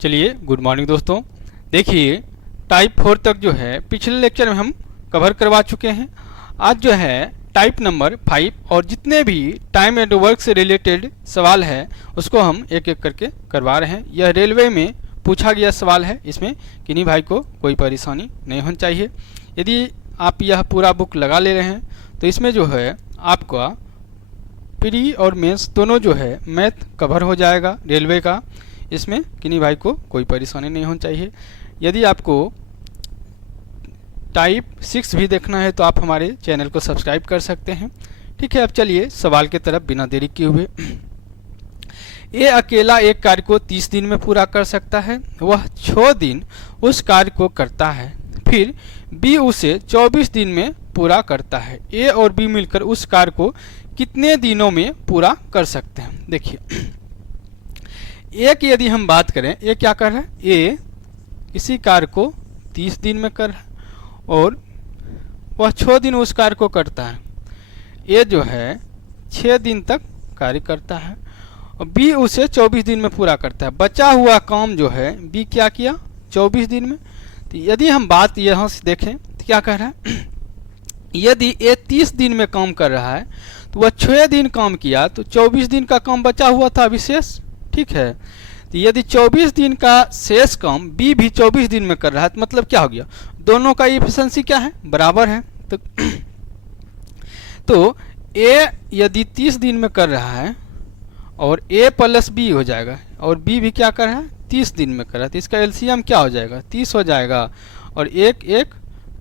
चलिए good morning दोस्तों। देखिए टाइप 4 तक जो है पिछले लेक्चर में हम कवर करवा चुके हैं। आज जो है टाइप नंबर 5 और जितने भी टाइम एंड वर्क से रिलेटेड सवाल है उसको हम एक एक करके करवा रहे हैं। यह रेलवे में पूछा गया सवाल है, इसमें किन्हीं भाई को कोई परेशानी नहीं होनी चाहिए। यदि आप यह पूरा बुक लगा ले रहे हैं तो इसमें जो है आपका प्री और मेंस दोनों जो है मैथ कवर हो जाएगा रेलवे का। इसमें किन्हीं भाई को कोई परेशानी नहीं होनी चाहिए। यदि आपको टाइप 6 भी देखना है तो आप हमारे चैनल को सब्सक्राइब कर सकते हैं। ठीक है, अब चलिए सवाल की तरफ बिना देरी किए हुए। ए अकेला एक कार्य को 30 दिन में पूरा कर सकता है। वह 6 दिन उस कार्य को करता है, फिर बी उसे 24 दिन में पूरा करता है। ए और बी मिलकर उस कार्य को कितने दिनों में पूरा कर सकते हैं। देखिए ए की यदि हम बात करें, ए क्या कर रहा है, ए किसी कार्य को 30 दिन में कर रहा है और वह 6 दिन उस कार्य को करता है। ए जो है 6 दिन तक कार्य करता है और बी उसे 24 दिन में पूरा करता है। बचा हुआ काम जो है बी क्या किया 24 दिन में। तो यदि हम बात यहाँ से देखें तो क्या कह रहा है, यदि ए 30 दिन में काम कर रहा है तो वह 6 दिन काम किया तो 24 दिन का काम बचा हुआ था विशेष। ठीक है, तो यदि 24 दिन का शेष काम बी भी 24 दिन में कर रहा है तो मतलब क्या हो गया, दोनों का एफिशिएंसी क्या है, बराबर है। तो ए यदि 30 दिन में कर रहा है और ए प्लस बी हो जाएगा और बी भी क्या कर रहा है 30 दिन में कर रहा है, तो इसका एलसीएम क्या हो जाएगा 30 हो जाएगा और एक एक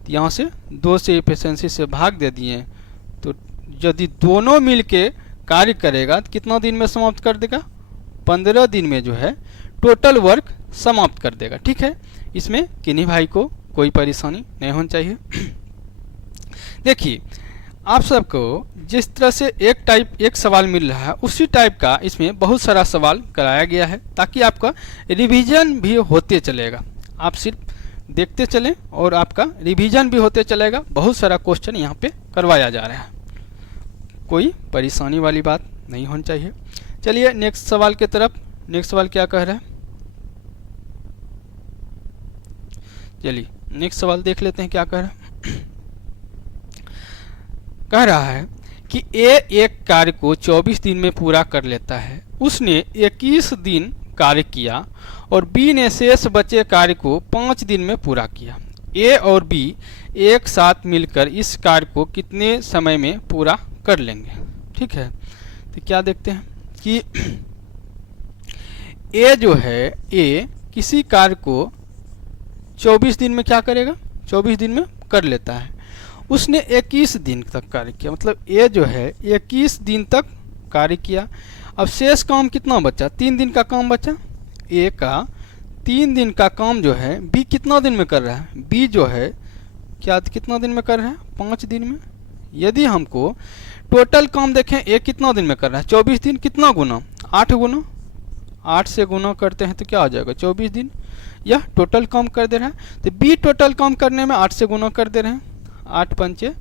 यहाँ से 2 से एफिशिएंसी से भाग दे दिए। तो यदि दोनों मिलके कार्य करेगा तो कितना दिन में समाप्त कर देगा, 15 दिन में जो है टोटल वर्क समाप्त कर देगा। ठीक है, इसमें किन्हीं भाई को कोई परेशानी नहीं होनी चाहिए। देखिए आप सबको जिस तरह से एक सवाल मिल रहा है उसी टाइप का इसमें बहुत सारा सवाल कराया गया है ताकि आपका रिवीजन भी होते चलेगा। आप सिर्फ देखते चलें और आपका रिवीजन भी होते चलेगा। बहुत सारा क्वेश्चन यहाँ पे करवाया जा रहा है, कोई परेशानी वाली बात नहीं होनी चाहिए। चलिए नेक्स्ट सवाल की तरफ। नेक्स्ट सवाल क्या कह रहा है, चलिए नेक्स्ट सवाल देख लेते हैं क्या कह रहा है। कह रहा है कि ए एक कार्य को 24 दिन में पूरा कर लेता है। उसने 21 दिन कार्य किया और बी ने शेष बचे कार्य को 5 दिन में पूरा किया। ए और बी एक साथ मिलकर इस कार्य को कितने समय में पूरा कर लेंगे। ठीक है, तो क्या देखते हैं कि ए जो है ए किसी कार्य को 24 दिन में क्या करेगा, 24 दिन में कर लेता है। उसने 21 दिन तक कार्य किया, मतलब ए जो है 21 दिन तक कार्य किया। अब शेष काम कितना बचा, 3 दिन का काम बचा। ए का 3 दिन का काम जो है बी कितना दिन में कर रहा है, बी जो है क्या कितना दिन में कर रहा है 5 दिन में। यदि हमको टोटल काम देखें ए कितना दिन में कर रहा है 24 दिन, कितना गुना 8 गुना 8 से गुना करते हैं तो क्या हो जाएगा 24 दिन। यह टोटल काम कर दे रहा है, तो बी टोटल काम करने में 8 से गुना कर दे रहे हैं, 8 पंचे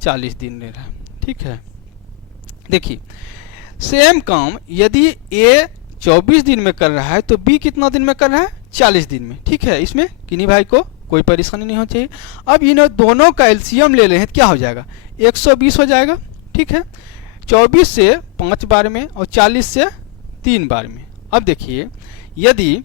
40 दिन ले रहा है। ठीक है, देखिए सेम काम यदि ए 24 दिन में कर रहा है तो बी कितना दिन में कर रहा है 40 दिन में। ठीक है, इसमें किन्हीं भाई को कोई परेशानी नहीं होनी चाहिए। अब इन दोनों का एलसीएम ले रहे हैं तो क्या हो जाएगा 120 हो जाएगा। ठीक है, 24 से 5 बार में और 40 से 3 बार में। अब देखिए यदि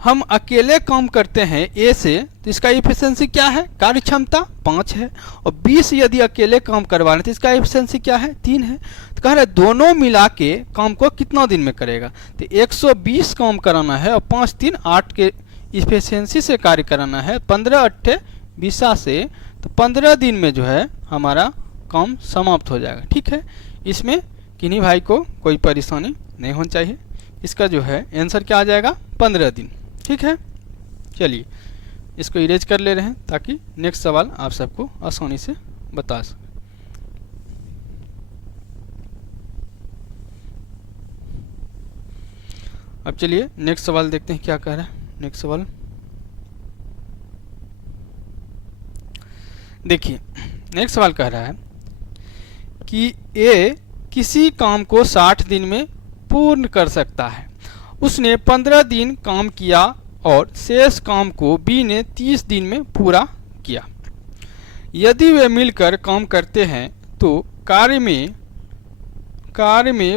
हम अकेले काम करते हैं ए से तो इसका एफिशिएंसी क्या है, कार्य क्षमता 5 है और 20 यदि अकेले काम करवा रहे तो इसका एफिशिएंसी क्या है 3 है। तो कह रहे दोनों मिला के काम को कितना दिन में करेगा, तो 120 काम कराना है और 5 3 8 के एफिशिएंसी से कार्य कराना है। 15 8 20 से तो 15 दिन में जो है हमारा काम समाप्त हो जाएगा। ठीक है, इसमें किन्हीं भाई को कोई परेशानी नहीं होनी चाहिए। इसका जो है आंसर क्या आ जाएगा 15 दिन। ठीक है, चलिए इसको इरेज कर ले रहे हैं ताकि नेक्स्ट सवाल आप सबको आसानी से बता सकें। अब चलिए नेक्स्ट सवाल देखते हैं क्या कह रहा है। नेक्स्ट सवाल देखिए, नेक्स्ट सवाल कह रहा है कि ए किसी काम को 60 दिन में पूर्ण कर सकता है उसने 15 दिन काम किया और शेष काम को बी ने 30 दिन में पूरा किया। यदि वे मिलकर काम करते हैं तो कार्य में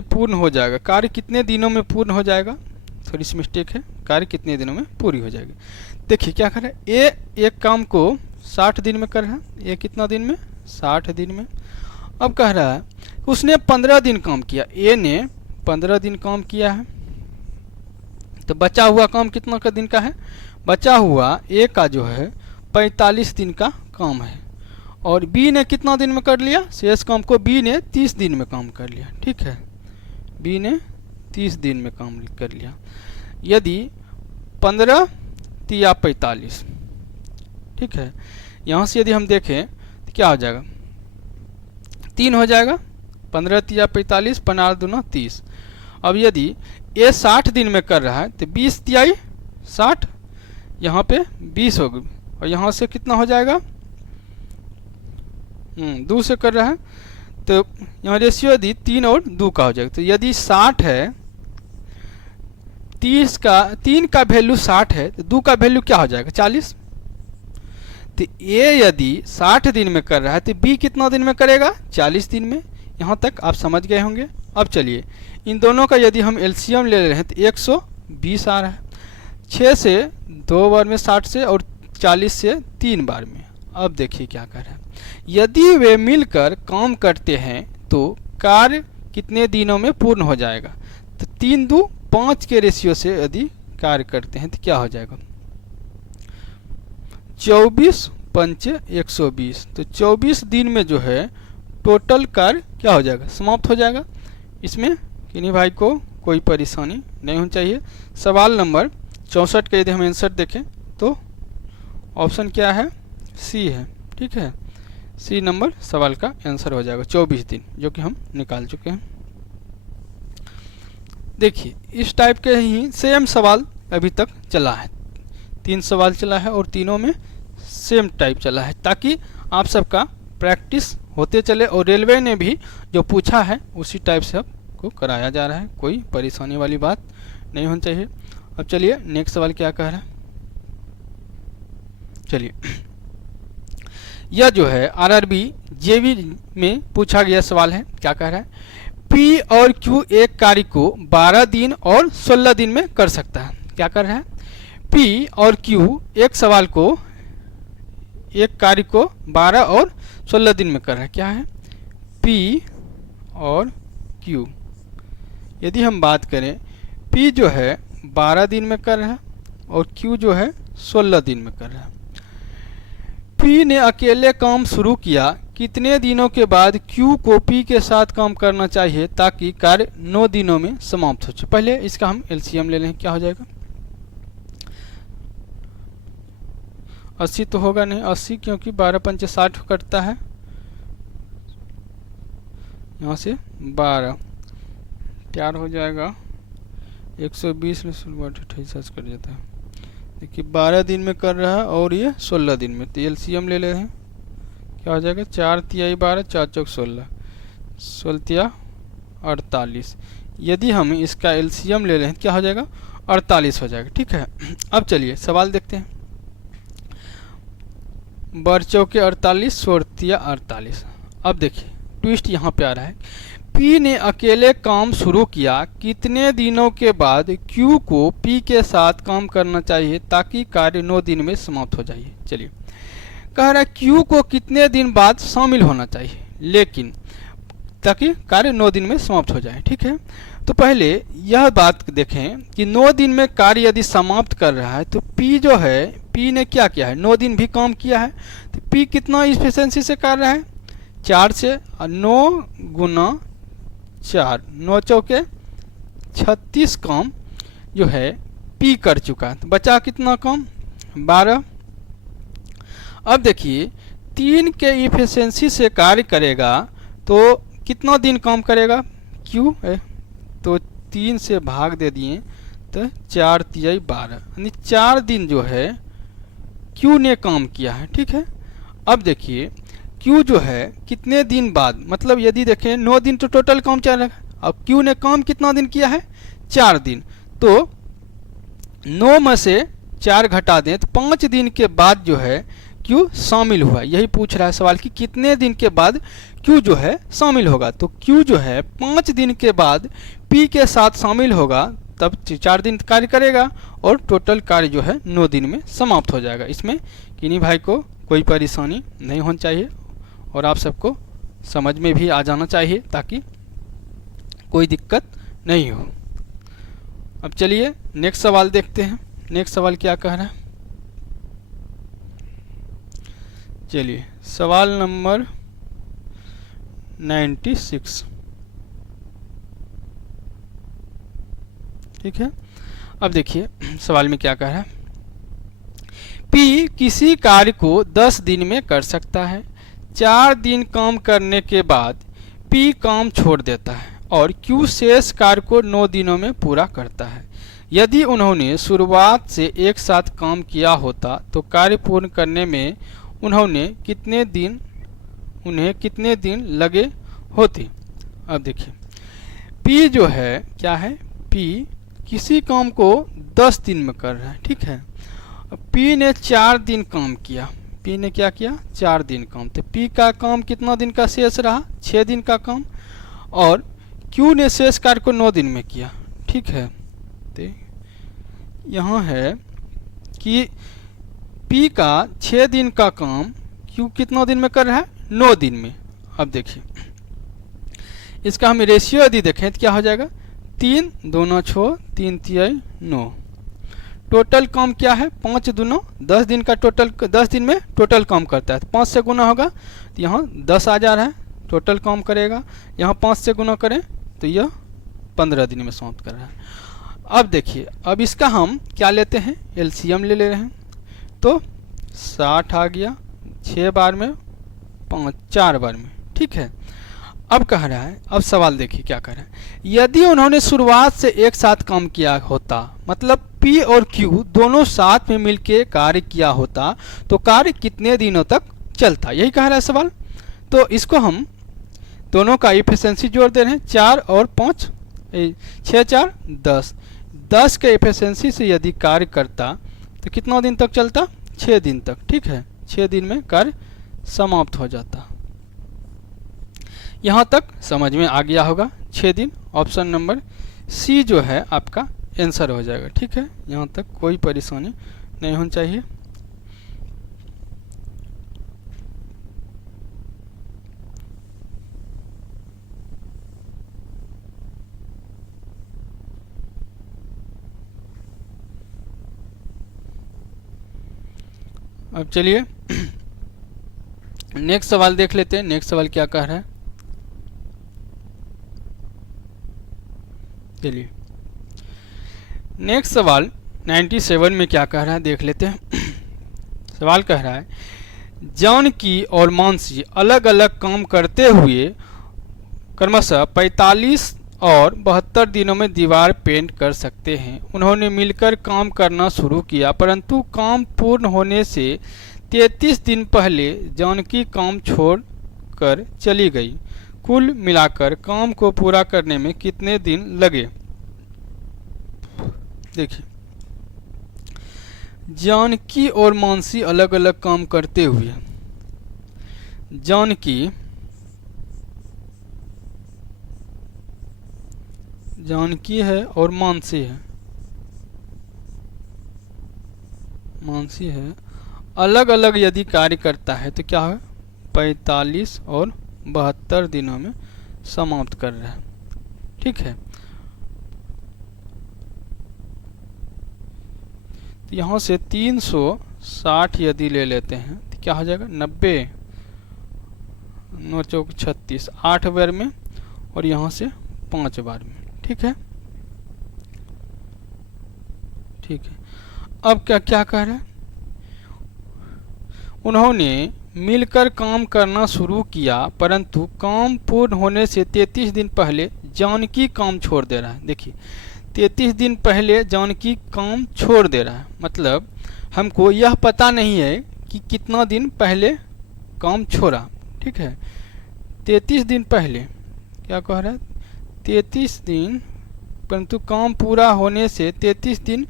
पूर्ण हो जाएगा। कार्य कितने दिनों में पूर्ण हो जाएगा? थोड़ी सी मिस्टेक है, कार्य कितने दिनों में पूरी हो जाएगी। देखिए क्या कर रहा है, ए एक काम को 60 दिन में कर रहा है, ये कितना दिन में? 60 दिन में। अब कह रहा है उसने 15 दिन काम किया, ए ने 15 दिन काम किया है, तो बचा हुआ काम कितना का दिन का है? बचा हुआ ए का जो है 45 दिन का काम है, और बी ने कितना दिन में कर लिया? शेष काम को बी ने 30 दिन में काम कर लिया। ठीक है, बी ने 30 दिन में काम कर लिया। यदि 15 तिया 45, ठीक है, यहाँ से यदि हम देखें तो क्या हो जाएगा? 3 हो जाएगा। 15 तिया 45, 15 दूना 30। अब यदि ए 60 दिन में कर रहा है तो 20 तियाई 60, यहाँ पे 20 होगी, और यहाँ से कितना हो जाएगा? 2 से कर रहा है, तो यहाँ रेशियो यदि 3 और 2 का हो जाएगा। तो यदि 60 है, 3 का वैल्यू 60 है, तो 2 का वैल्यू क्या हो जाएगा? 40। तो ए यदि 60 दिन में कर रहा है तो बी कितना दिन में करेगा? 40 दिन में। यहाँ तक आप समझ गए होंगे। अब चलिए इन दोनों का यदि हम एलसीएम ले रहे हैं तो 120 आ रहा है। 6 से 2 बार में 60 से, और 40 से 3 बार में। अब देखिए क्या कर रहा है, यदि वे मिलकर काम करते हैं तो कार्य कितने दिनों में पूर्ण हो जाएगा? तो 3 2 5 के रेशियो से यदि कार्य करते हैं तो क्या हो जाएगा? 24 पंच 120। तो 24 दिन में जो है टोटल कार्य क्या हो जाएगा? समाप्त हो जाएगा। इसमें किन्हीं भाई को कोई परेशानी नहीं होनी चाहिए। सवाल नंबर 64 का यदि हम आंसर देखें तो ऑप्शन क्या है? सी है। ठीक है, सी नंबर सवाल का आंसर हो जाएगा 24 दिन, जो कि हम निकाल चुके हैं। देखिए इस टाइप के ही सेम सवाल अभी तक चला है, 3 सवाल चला है और तीनों में सेम टाइप चला है, ताकि आप सबका प्रैक्टिस होते चले। और रेलवे ने भी जो पूछा है उसी टाइप से आपको कराया जा रहा है, कोई परेशानी वाली बात नहीं होनी चाहिए। अब चलिए नेक्स्ट सवाल क्या कह रहा है। चलिए यह जो है आरआरबी जेवी में पूछा गया सवाल है। क्या कह रहा है? पी और क्यू एक कार्य को 12 दिन और 16 दिन में कर सकता है। क्या कर रहा है? पी और क्यू एक कार्य को 12 और 16 दिन में कर रहा है। क्या है? पी और क्यू। यदि हम बात करें, पी जो है 12 दिन में कर रहा है और क्यू जो है 16 दिन में कर रहा है। पी ने अकेले काम शुरू किया, कितने दिनों के बाद क्यू को पी के साथ काम करना चाहिए ताकि कार्य 9 दिनों में समाप्त हो जाए? पहले इसका हम एलसीएम ले लें, क्या हो जाएगा? 80 तो होगा नहीं, 80 क्योंकि 12 पंचे 60 कटता है, यहाँ से 12 तैयार हो जाएगा 120 में 28 कर जाता है। देखिए 12 दिन में कर रहा है और ये 16 दिन में, तो एलसीएम ले रहे हैं, क्या हो जाएगा? 4 तिहाई 12, 4 चौक 16, 16 तिया 48। यदि हम इसका एलसीएम ले रहे हैं क्या हो जाएगा? 48 हो जाएगा। ठीक है, अब चलिए सवाल देखते हैं। 12 चौके 48, 16 तिया 48। अब देखिए ट्विस्ट यहाँ पे आ रहा है, पी ने अकेले काम शुरू किया, कितने दिनों के बाद क्यू को पी के साथ काम करना चाहिए ताकि कार्य 9 दिन में समाप्त हो जाए? चलिए कह रहा है क्यू को कितने दिन बाद शामिल होना चाहिए, लेकिन ताकि कार्य 9 दिन में समाप्त हो जाए। ठीक है, तो पहले यह बात देखें कि 9 दिन में कार्य यदि समाप्त कर रहा है तो पी जो है, पी ने क्या किया है? 9 दिन भी काम किया है, तो पी कितना इफिशिएंसी से कर रहा है? 4 से, 9 गुना 4, 9 चौके 36 काम जो है पी कर चुका है। तो बचा कितना काम? 12। अब देखिए 3 के इफिशिएंसी से कार्य करेगा तो कितना दिन काम करेगा? क्यू है, तो 3 से भाग दे दिए तो 4 तिहाई 12, यानी 4 दिन जो है क्यू ने काम किया है। ठीक है, अब देखिए क्यू जो है कितने दिन बाद, मतलब यदि देखें 9 दिन तो टोटल काम चल रहा है, अब क्यू ने काम कितना दिन किया है? 4 दिन, तो 9 में से 4 घटा दें तो 5 दिन के बाद जो है Q शामिल हुआ। यही पूछ रहा है सवाल कि कितने दिन के बाद Q जो है शामिल होगा। तो Q जो है 5 दिन के बाद P के साथ शामिल होगा, तब 4 दिन कार्य करेगा और टोटल कार्य जो है 9 दिन में समाप्त हो जाएगा। इसमें किन्हीं भाई को कोई परेशानी नहीं होनी चाहिए और आप सबको समझ में भी आ जाना चाहिए ताकि कोई दिक्कत नहीं हो। अब चलिए नेक्स्ट सवाल देखते हैं। नेक्स्ट सवाल क्या कह रहा है, चलिए सवाल नंबर 96। ठीक है, अब देखिए सवाल में क्या कह रहा है। P किसी कार्य को 10 दिन में कर सकता है। 4 दिन काम करने के बाद P काम छोड़ देता है और Q शेष कार्य को 9 दिनों में पूरा करता है। यदि उन्होंने शुरुआत से एक साथ काम किया होता तो कार्य पूर्ण करने में उन्हें कितने दिन लगे होते। अब देखिए P जो है क्या है, P किसी काम को 10 दिन में कर रहा है। ठीक है, P ने 4 दिन काम किया। P ने क्या किया, 4 दिन काम। तो P का काम कितना दिन का शेष रहा, 6 दिन का काम, और Q ने शेष कार्य को 9 दिन में किया। ठीक है, तो यहाँ है कि P का 6 दिन का काम Q कितना दिन में कर रहा है, 9 दिन में। अब देखिए इसका हम रेशियो यदि देखें तो क्या हो जाएगा, 3 दूना 6, 3 तिहाई 9। टोटल काम क्या है, 5 दूना 10 दिन का टोटल, 10 दिन में टोटल काम करता है। तो 5 से गुना होगा तो यहाँ 10 आ जा रहा है, टोटल काम करेगा। यहाँ 5 से गुना करें तो यह 15 दिन में समाप्त कर रहा है। अब देखिए अब इसका हम क्या लेते हैं, एलसीएम ले रहे हैं। तो 60 आ गया 6 बार में, 4 बार में। ठीक है, अब कह रहा है, अब सवाल देखिए क्या कह रहा है। यदि उन्होंने शुरुआत से एक साथ काम किया होता, मतलब P और Q दोनों साथ में मिलकर कार्य किया होता तो कार्य कितने दिनों तक चलता, यही कह रहा है सवाल। तो इसको हम दोनों का एफिशिएंसी जोड़ दे रहे हैं, 4 और 5, 6 4 10। 10 के एफिशिएंसी से यदि कार्य करता तो कितना दिन तक चलता, 6 दिन तक। ठीक है, 6 दिन में कार्य समाप्त हो जाता। यहाँ तक समझ में आ गया होगा, 6 दिन। ऑप्शन नंबर सी जो है आपका आंसर हो जाएगा। ठीक है, यहाँ तक कोई परेशानी नहीं होनी चाहिए। अब चलिए नेक्स्ट सवाल देख लेते हैं। नेक्स्ट सवाल क्या कह रहा है, चलिए नेक्स्ट सवाल 97 में क्या कह रहा है देख लेते हैं। सवाल कह रहा है, जानकी और मानसी अलग अलग काम करते हुए क्रमशः 45 और 72 दिनों में दीवार पेंट कर सकते हैं। उन्होंने मिलकर काम करना शुरू किया, परंतु काम पूर्ण होने से 33 दिन पहले जानकी काम छोड़कर चली गई। कुल मिलाकर काम को पूरा करने में कितने दिन लगे। देखिए जानकी और मानसी अलग अलग काम करते हुए, जानकी है और मानसी है, अलग अलग यदि कार्य करता है तो क्या है, 45 और 72 दिनों में समाप्त कर रहा है। ठीक है, तो यहाँ से 360 यदि ले लेते हैं तो क्या हो जाएगा, 90 9 चौक 36, 8 बार में और यहाँ से 5 बार में। ठीक है, ठीक है। अब क्या क्या कह रहा है, उन्होंने मिलकर काम करना शुरू किया, परंतु काम पूर्ण होने से 33 दिन पहले जानकी काम छोड़ दे रहा है। देखिए 33 दिन पहले जानकी काम छोड़ दे रहा है, मतलब हमको यह पता नहीं है कि कितना दिन पहले काम छोड़ा। ठीक है, 33 दिन पहले क्या कह रहा है, 33 दिन, परंतु काम पूरा होने से 33 दिन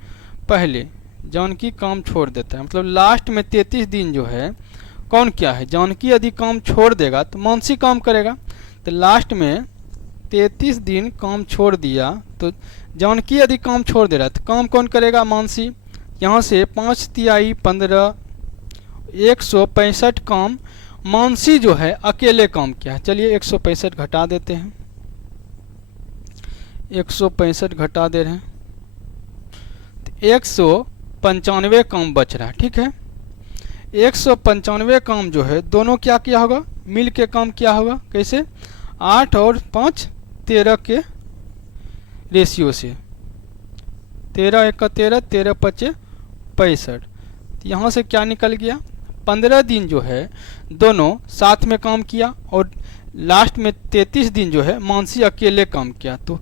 पहले जानकी काम छोड़ देता है, मतलब लास्ट में 33 दिन जो है कौन क्या है, जानकी यदि काम छोड़ देगा तो मानसी काम करेगा। तो लास्ट में 33 दिन काम छोड़ दिया तो जानकी यदि काम छोड़ दे रहा है तो काम कौन करेगा, मानसी। यहाँ से 5 तिहाई 15 165 काम मानसी जो है अकेले काम किया है। चलिए 165 घटा देते हैं, 165 घटा दे रहे हैं तो 195 काम बच रहा है। ठीक है, 195 काम जो है दोनों क्या किया होगा, मिल के काम किया होगा। कैसे, 8 और 5 13 के रेशियो से, 13 1 का 13, 13 5 65। तो यहाँ से क्या निकल गया, 15 दिन जो है दोनों साथ में काम किया और लास्ट में 33 दिन जो है मानसी अकेले काम किया। तो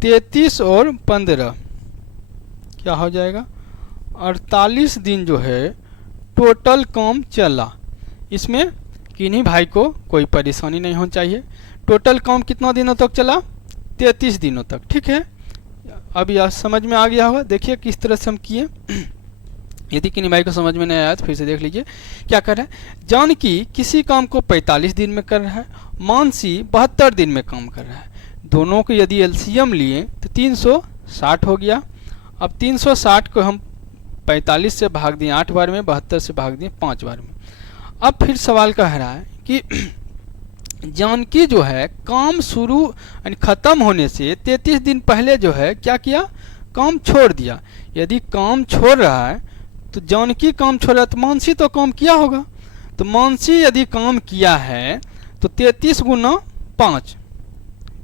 33 और 15 क्या हो जाएगा, 48 दिन जो है टोटल काम चला। इसमें किन्हीं भाई को कोई परेशानी नहीं होनी चाहिए। टोटल काम कितना दिनों तक चला, 33 दिनों तक। ठीक है, अब यह समझ में आ गया होगा। देखिए किस तरह से हम किए। यदि किन्हीं भाई को समझ में नहीं आया तो फिर से देख लीजिए। क्या कर रहा है, जानकी किसी काम को 45 दिन में कर रहा है, मानसी 72 दिन में काम कर रहा है। दोनों को यदि एलसीएम लिए तो 360 हो गया। अब 360 को हम 45 से भाग दिए 8 बार में, 72 से भाग दिए 5 बार में। अब फिर सवाल कह रहा है कि जानकी जो है काम शुरू यानी ख़त्म होने से 33 दिन पहले जो है क्या किया, काम छोड़ दिया। यदि काम छोड़ रहा है तो जानकी काम छोड़ रहा है तो मानसी तो काम किया होगा। तो मानसी यदि काम किया है तो 33 गुना 5,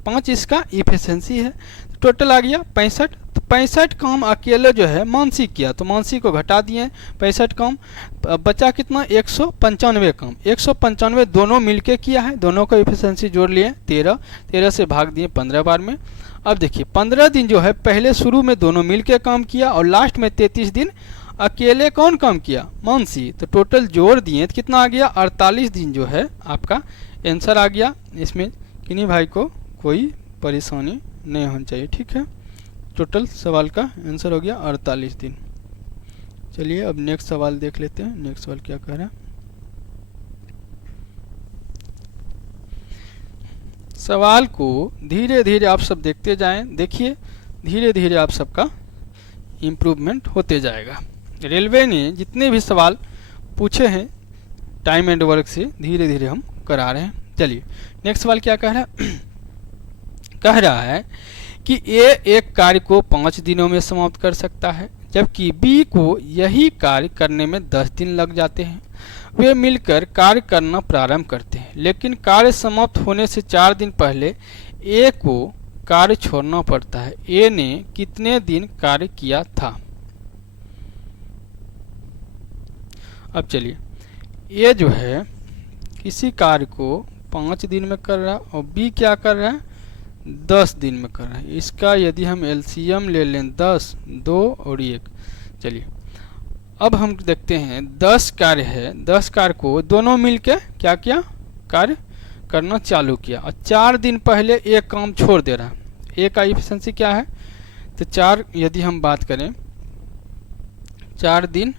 5 इसका इफिशिएंसी है। टोटल आ गया 65। तो 65 काम अकेले जो है मानसी किया तो मानसी को घटा दिए 65 काम, बचा कितना 195 काम। 195 दोनों मिलके किया है, दोनों का इफिशिएंसी जोड़ लिए 13, 13 से भाग दिए 15 बार में। अब देखिए 15 दिन जो है पहले शुरू में दोनों मिलके काम किया और लास्ट में 33 दिन अकेले कौन काम किया, मानसी। तो टोटल जोड़ दिए तो कितना आ गया, 48 दिन जो है आपका आंसर आ गया। इसमें किन्हीं भाई को कोई परेशानी नहीं होनी चाहिए। ठीक है, टोटल सवाल का आंसर हो गया 48 दिन। चलिए अब नेक्स्ट सवाल देख लेते हैं। नेक्स्ट सवाल क्या कह रहा है, सवाल को धीरे धीरे आप सब देखते जाएं। देखिए धीरे धीरे आप सबका इम्प्रूवमेंट होते जाएगा। रेलवे ने जितने भी सवाल पूछे हैं टाइम एंड वर्क से धीरे धीरे हम करा रहे हैं। चलिए नेक्स्ट सवाल क्या कह रहा है, कह रहा है कि ए एक कार्य को 5 दिनों में समाप्त कर सकता है, जबकि बी को यही कार्य करने में 10 दिन लग जाते हैं। वे मिलकर कार्य करना प्रारंभ करते हैं, लेकिन कार्य समाप्त होने से 4 दिन पहले ए को कार्य छोड़ना पड़ता है। ए ने कितने दिन कार्य किया था। अब चलिए ए जो है किसी कार्य को 5 दिन में कर रहा है और बी क्या कर रहा है 10 दिन में कर रहा है। इसका यदि हम एलसीएम ले लें 10, 2 और 1। चलिए अब हम देखते हैं 10 कार्य है, 10 कार्य को दोनों मिलके क्या किया, कार्य करना चालू किया और 4 दिन पहले एक काम छोड़ दे रहा है। ए का इफिशिएंसी क्या है, तो 4 यदि हम बात करें 4 दिन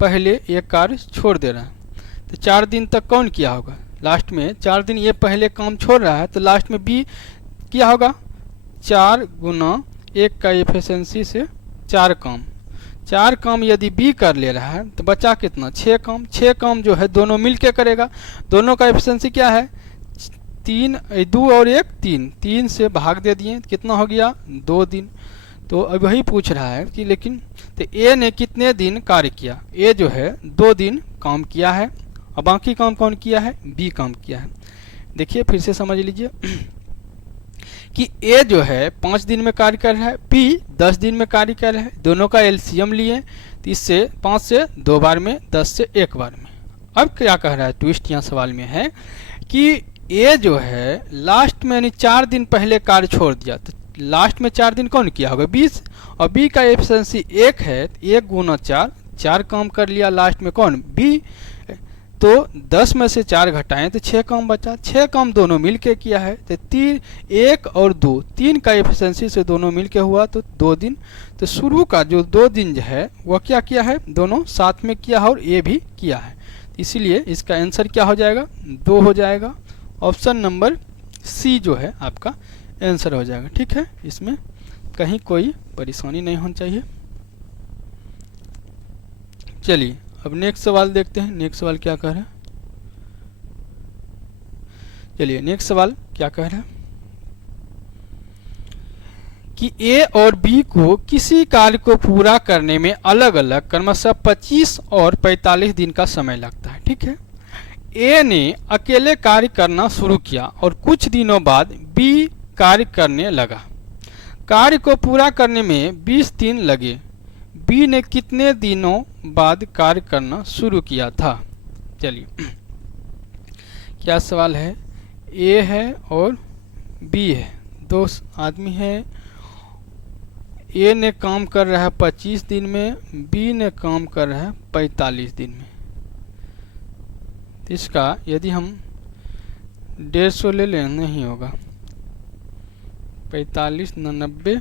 पहले एक कार्य छोड़ दे रहा है तो 4 दिन तक कौन किया होगा, लास्ट में 4 दिन ये पहले काम छोड़ रहा है तो लास्ट में बी किया होगा। 4 गुना 1 का इफिशिएंसी से 4 काम, 4 काम यदि बी कर ले रहा है तो बचा कितना 6 काम। 6 काम जो है दोनों मिलके करेगा। दोनों का इफिशिएंसी क्या है 3, 2 और 1 3, 3 से भाग दे दिए कितना हो गया 2 दिन। तो अब वही पूछ रहा है कि लेकिन तो ए ने कितने दिन कार्य किया, ए जो है 2 दिन काम किया है और बाकी काम कौन किया है, बी काम किया है। देखिए फिर से समझ लीजिए कि ए जो है 5 दिन में कार्य कर रहा है, बी 10 दिन में कार्य कर रहा है। दोनों का एलसीएम लिए तो इससे 5 से 2 बार में, 10 से 1 बार में। अब क्या कह रहा है, ट्विस्ट यहाँ सवाल में है कि ए जो है लास्ट में यानी 4 दिन पहले कार्य छोड़ दिया तो लास्ट में 4 दिन कौन किया होगा 20 और बी का एफिशिएंसी 1 है तो 1 गुना 4, 4 काम कर लिया लास्ट में कौन बी। तो 10 में से 4 घटाएं तो 6 काम बचा। 6 काम दोनों मिल के किया है तो 1 और 2 3 का एफिशिएंसी से दोनों मिल के हुआ तो 2 दिन। तो शुरू का जो 2 दिन जो है वह क्या किया है, दोनों साथ में किया है और ये भी किया है, इसीलिए इसका आंसर क्या हो जाएगा, 2 हो जाएगा। ऑप्शन नंबर सी जो है आपका आंसर हो जाएगा। ठीक है, इसमें कहीं कोई परेशानी नहीं होनी चाहिए। चलिए अब नेक्स्ट सवाल देखते हैं। नेक्स्ट सवाल क्या कह रहा है, चलिए नेक्स्ट सवाल क्या कह रहा है कि ए और बी को किसी कार्य को पूरा करने में अलग अलग क्रमशः 25 और 45 दिन का समय लगता है। ठीक है, ए ने अकेले कार्य करना शुरू किया और कुछ दिनों बाद बी कार्य करने लगा। कार्य को पूरा करने में 20 दिन लगे। बी ने कितने दिनों बाद कार्य करना शुरू किया था। चलिए क्या सवाल है, ए है और बी है, दो आदमी है। ए ने काम कर रहा है 25 दिन में, बी ने काम कर रहा है 45 दिन में। इसका यदि हम 150 ले लें नहीं होगा, 45 90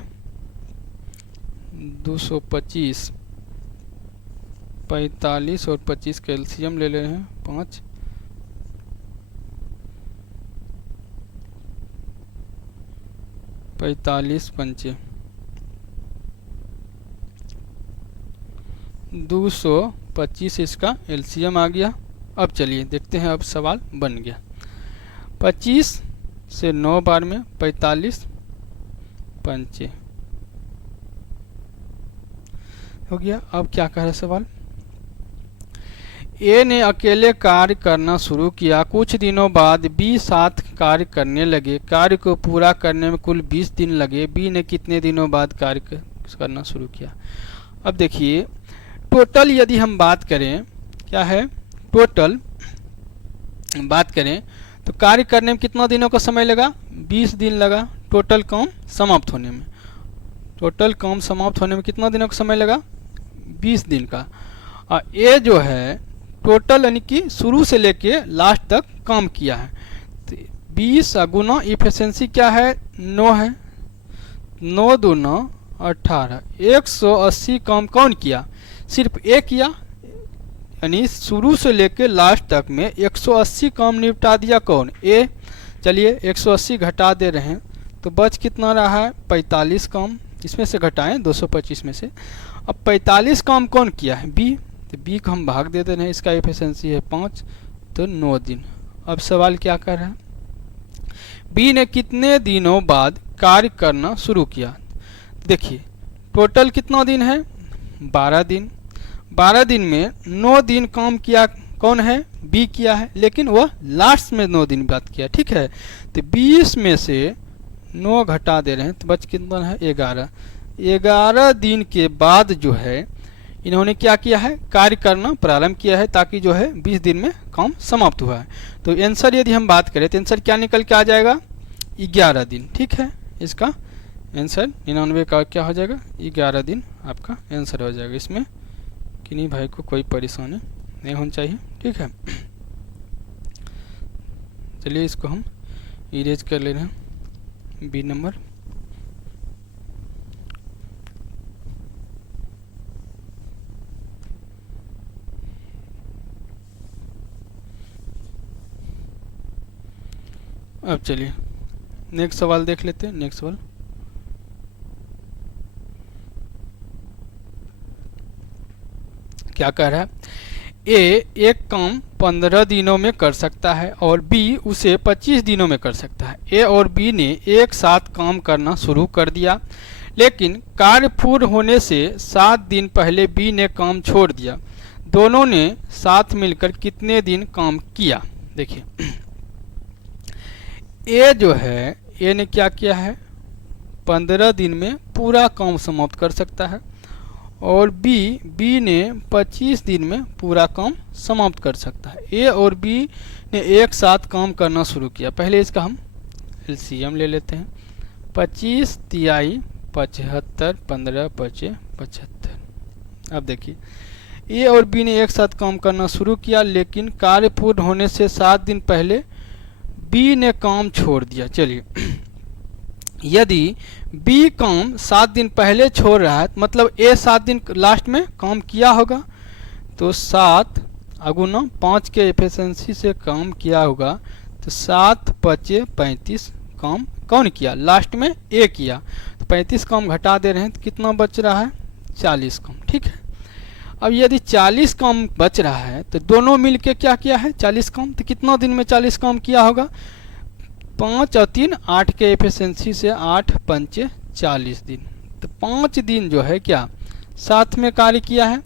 225, 45 और 25 का एलसीएम ले रहे हैं 5, 45 पंचे 225, इसका एलसीएम आ गया। अब चलिए देखते हैं, अब सवाल बन गया। 25 से 9 बार में 45 पंचे हो गया। अब क्या कह रहा है सवाल, ए ने अकेले कार्य करना शुरू किया, कुछ दिनों बाद बी साथ कार्य करने लगे। कार्य को पूरा करने में कुल 20 दिन लगे। बी ने कितने दिनों बाद कार्य करना शुरू किया। अब देखिए टोटल यदि हम बात करें, क्या है टोटल बात करें तो कार्य करने में कितना दिनों का समय लगा, 20 दिन लगा टोटल काम समाप्त होने में। टोटल काम समाप्त होने में कितना दिनों का समय लगा, 20 दिन का। और ये जो है टोटल यानी कि शुरू से लेके लास्ट तक काम किया है। तो 20 गुना इफिशिएंसी क्या है, 9 है, 9 दूना 18, 180 काम कौन किया, सिर्फ एक किया, यानी शुरू से लेके लास्ट तक में 180 काम निपटा दिया कौन, ए। चलिए 180 घटा दे रहे हैं तो बच कितना रहा है, 45 काम। इसमें से घटाएं 225 में से। अब 45 काम कौन किया है, बी। तो बी को हम भाग देते हैं, इसका एफिशिएंसी है 5, तो 9 दिन। अब सवाल क्या कर रहा है, बी ने कितने दिनों बाद कार्य करना शुरू किया। देखिए टोटल कितना दिन है, 12 दिन। 12 दिन में 9 दिन काम किया कौन है, बी किया है, लेकिन वह लास्ट में 9 दिन बाद किया। ठीक है, तो 20 में से 9 घटा दे रहे हैं तो बच कितना है, 11। 11 दिन के बाद जो है इन्होंने क्या किया है, कार्य करना प्रारंभ किया है, ताकि जो है 20 दिन में काम समाप्त हुआ है। तो आंसर यदि हम बात करें तो आंसर क्या निकल के आ जाएगा, 11 दिन। ठीक है, इसका आंसर 99 का क्या हो जाएगा, 11 दिन आपका आंसर हो जाएगा। इसमें किन्हीं भाई को कोई परेशानी नहीं होनी चाहिए। ठीक है, चलिए इसको हम इरेज कर ले रहे हैं, बी नंबर। अब चलिए नेक्स्ट सवाल देख लेते हैं। नेक्स्ट सवाल, क्या कह रहा है, ए एक काम 15 दिनों में कर सकता है और बी उसे 25 दिनों में कर सकता है। ए और बी ने एक साथ काम करना शुरू कर दिया, लेकिन कार्य पूर्ण होने से 7 दिन पहले बी ने काम छोड़ दिया। दोनों ने साथ मिलकर कितने दिन काम किया। देखिए ए जो है, ए ने क्या किया है, 15 दिन में पूरा काम समाप्त कर सकता है, और बी ने 25 दिन में पूरा काम समाप्त कर सकता है। ए और बी ने एक साथ काम करना शुरू किया। पहले इसका हम एलसीएम ले लेते हैं, 25 तिहाई 75, 15 बचे 75। अब देखिए ए और बी ने एक साथ काम करना शुरू किया, लेकिन कार्य पूर्ण होने से 7 दिन पहले बी ने काम छोड़ दिया। चलिए, यदि बी काम 7 दिन पहले छोड़ रहा है, मतलब ए 7 दिन लास्ट में काम किया होगा, तो 7 अगुना 5 के एफिशिएंसी से काम किया होगा, तो 7 पचे 35 काम कौन किया? लास्ट में ए किया। तो 35 काम घटा दे रहे हैं, तो कितना बच रहा है? 40 काम। ठीक है, अब यदि 40 काम बच रहा है तो दोनों मिलके क्या किया है? 40 काम। तो कितना दिन में 40 काम किया होगा? 5 और 3 8 के एफिशिएंसी से 8 पंचे 40 दिन। तो 5 दिन जो है क्या साथ में कार्य किया है।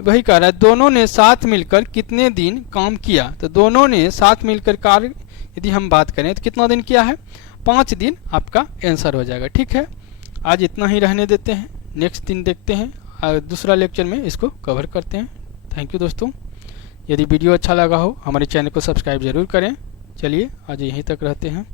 वही कह रहा है दोनों ने साथ मिलकर कितने दिन काम किया। तो दोनों ने साथ मिलकर कार्य यदि हम बात करें तो कितना दिन किया है? 5 दिन आपका आंसर हो जाएगा। ठीक है, आज इतना ही रहने देते हैं, नेक्स्ट दिन देखते हैं, दूसरा लेक्चर में इसको कवर करते हैं। थैंक यू दोस्तों। यदि वीडियो अच्छा लगा हो हमारे चैनल को सब्सक्राइब ज़रूर करें। चलिए आज यहीं तक रहते हैं।